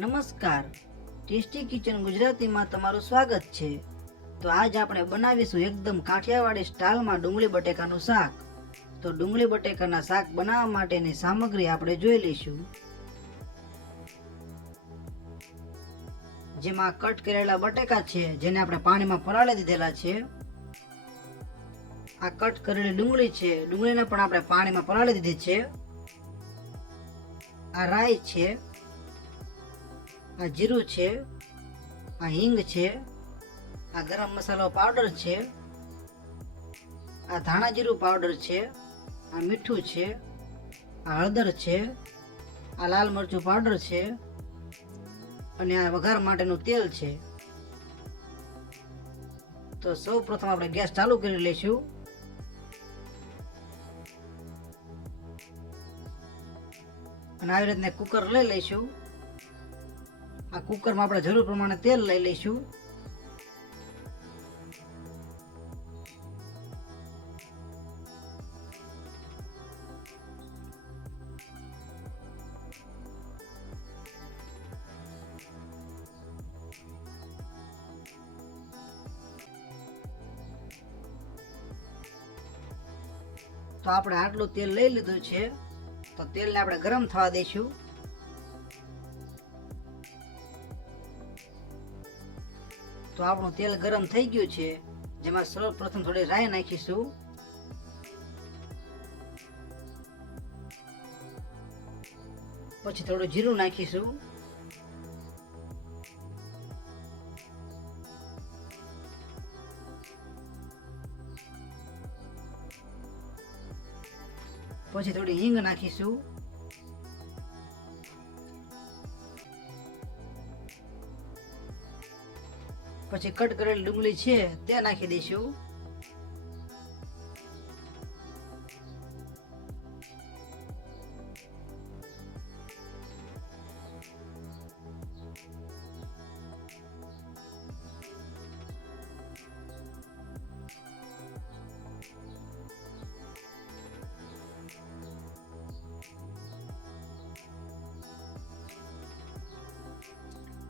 નમસ્કાર, tasty kitchen ગુજરાતીમાં તમારું સ્વાગત છે। તો આજ આપણે બનાવીશું એકદમ કાઠિયાવાડી સ્ટાઇલમાં ડુંગળી બટેકાનું શાક। તો ડુંગળી બટેકાના શાક બનાવવા માટેની સામગ્રી આપણે જોઈ લઈશું। જેમાં કટ કરેલા બટેકા છે, જેને આપણે પાણીમાં પલાળી દીધેલા છે। આ કટ કરેલી ડુંગળી છે, ડુંગળીને પણ આપણે પાણીમાં પલાળી દીધી છે। આ રાઈ છે, આ જીરું છે, આ હિંગ છે, આ ગરમ મસાલો પાવડર છે, આ ધાણા જીરું પાવડર છે, આ મીઠું છે, આ હળદર છે, આ લાલ મરચું પાવડર છે અને આ વઘાર માટેનું તેલ છે। તો સૌ પ્રથમ આપણે ગેસ ચાલુ કરી લઈશું અને આવી રીતના કુકર લઈ લઈશું। આ કુકરમાં આપણે જરૂર પ્રમાણે તેલ લઈ લઈશું। તો આપણે આટલું તેલ લઈ લીધું છે, તો તેલને આપણે ગરમ થવા દઈશું। તો આપણું તેલ ગરમ થઈ ગયું છે, જેમાં સૌપ્રથમ થોડી રાઈ નાખીશું, પછી થોડું જીરું નાખીશું, પછી થોડી હિંગ નાખીશું, પછી કટ કરેલી ડુંગળી છે તે નાખી દઈશું,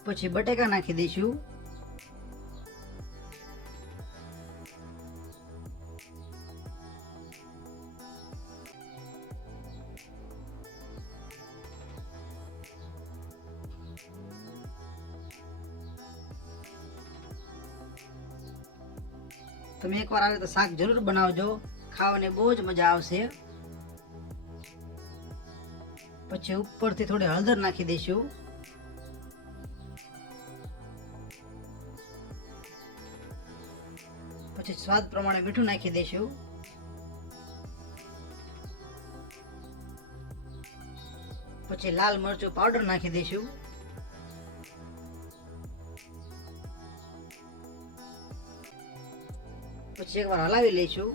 પછી બટેકા નાખી દઈશું, તમે એકવાર આવી તો શાક જરૂર બનાવજો, ખાવાની બહુ જ મજા આવશે। પછી ઉપરથી થોડી હળદર નાખી દઈશું, પછી સ્વાદ પ્રમાણે મીઠું નાખી દઈશું, પછી લાલ મરચું પાવડર નાખી દઈશું, પછી એકવાર હલાવી લઈશું।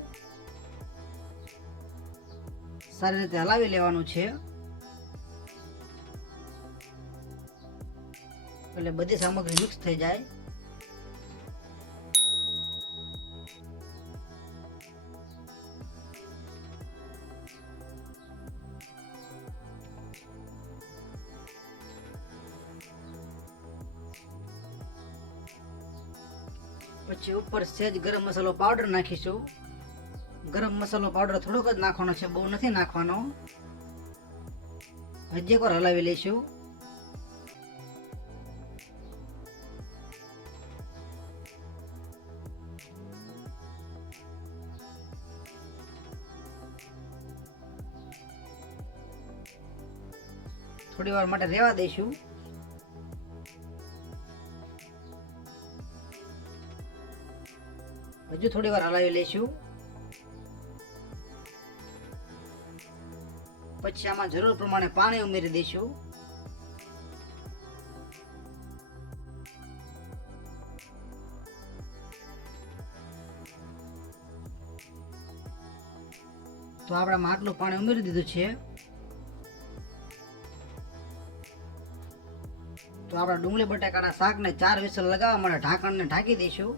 સારી રીતે હલાવી લેવાનું છે, એટલે બધી સામગ્રી મિક્સ થઈ જાય। પછી ઉપર સહેજ ગરમ મસાલો પાવડર નાખીશું। ગરમ મસાલો પાવડર થોડોક જ નાખવાનો છે, બહુ નથી નાખવાનો। હજી એકવાર હલાવી લઈશું। થોડી વાર માટે રહેવા દઈશું। હજુ થોડી વાર હલાવી લઈશું। પછી આમાં જરૂર પ્રમાણે પાણી ઉમેરી દઈશું। તો આપણે આમાં આટલું પાણી ઉમેરી દીધું છે। તો આપણે ડુંગળી બટાકાના શાકને 4 વિસલ લગાવવા માટે ઢાંકણને ઢાંકી દઈશું।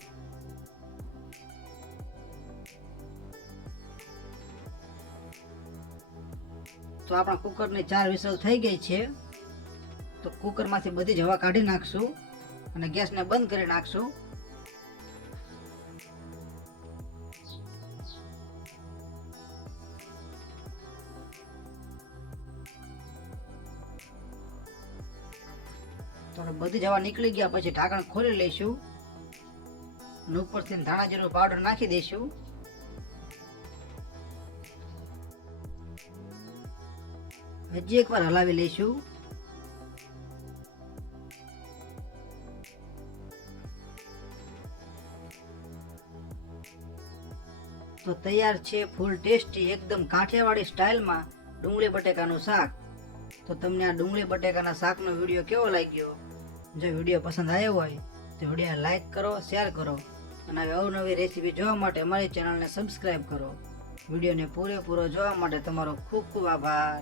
તો આપણા કુકરની 4 વિસલ થઈ ગઈ છે। તો તો કુકરમાંથી બધી જ હવા કાઢી નાખશું અને ગેસને બંધ કરી નાખશું. તો બધી જ હવા નીકળી ગયા પછી ઢાંકણ ખોલી લઈશું અને ઉપરથી ધાણા જીરું પાવડર નાખી દઈશું. હજી એકવાર હલાવી લઈશું. તો તૈયાર છે ફૂલ ટેસ્ટી એકદમ કાઠિયાવાડી સ્ટાઇલમાં ડુંગળી બટેકાનું શાક. તો તમને આ ડુંગળી બટેકાના શાકનો વિડીયો કેવો લાગ્યો? જો વિડીયો પસંદ આવ્યો હોય તો વિડીયોને લાઈક કરો, શેર કરો અને આવી અવનવી રેસીપી જોવા માટે અમારી ચેનલને સબસ્ક્રાઈબ કરો. વિડીયોને પૂરેપૂરો જોવા માટે તમારો ખૂબ ખૂબ આભાર.